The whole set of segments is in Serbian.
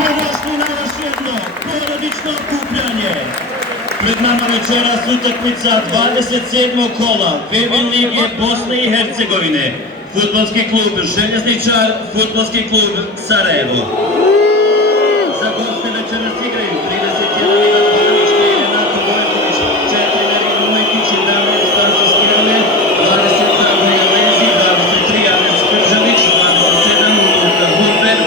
Dobrodošli na još jedno porodično okupljanje. Pred nama večeras utakmica 27. kola Femil Lige Bosne i Hercegovine. Fudbalski klub Željezničar, Fudbalski klub Sarajevo. Za goste večeras igraju 31 Ivan Banović, Renato Bojković, 4 Erik Mojkić, 11 Stanko Skirane, 20 Dragoja Lezi, 23 Anes Kržanić, 27 Luka Huber,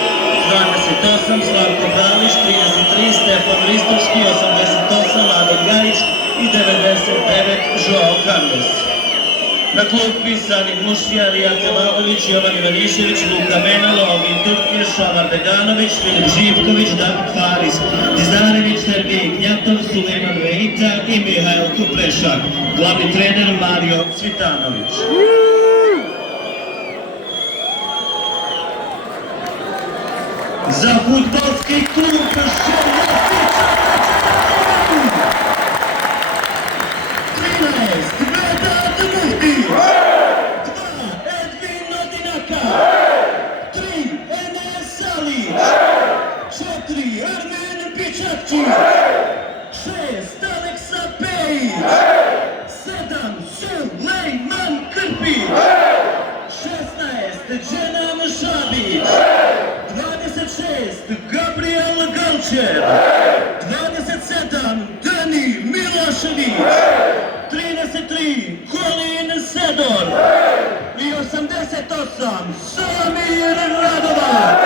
28 Slavko Balić, 33 Stefan Ristovski, 88 Adel Gajić i 99 Joao Carlos. Na klupi Salim Mušija, Rijad Jelalović, Jovan Ivanišević, Luka Menalo, Alvin Turkir, Šavar Beganović, Filip Živković, David Faris, Dizarević, Sergej Gnjatov, Sulejman Vejita i Mihajl Kuprešak. Glavni trener Mario Cvitanović. Za fudbalski klub Željezničar 13 Vedad Muhdić, 2 Edvin Odinaka, 3 Enes Salić, 4 Armen Pičakčić, 6 Aleksa Pejić, 7 Sulejman Krpić, 16 Dženam Šabić, 26 Gabriel Galčer, 27 Dani Milošević, 33 Kolin Sedor i 88 Samir Radovac.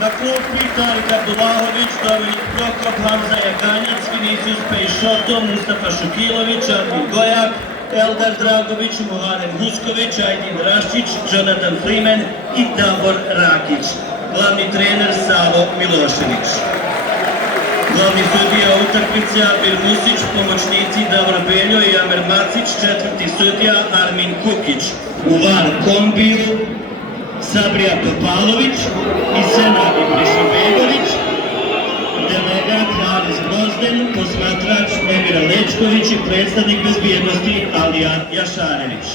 Na klupi Tarik Abdullahović, Dominik Prokop, Hamza Jaganjac, Vinicius Pejšoto, Mustafa Šukilović, Armin Gojak, Eldar Dragović, Muharem Husković, Ajdin Raščić, Jonathan Freeman i Davor Rakić. Glavni trener Savo Milošević. Glavni sudija utakmice Abir Musić, pomoćnici Davor Beljo i Amer Macić, četvrti sudija Armin Kukić. U VAR kombiju Sabrija Topalović i Senad Ibrišobegović, delegat Haris Grozden, posmatrač Emira Lečković i predstavnik bezbjednosti Alija Jašarević.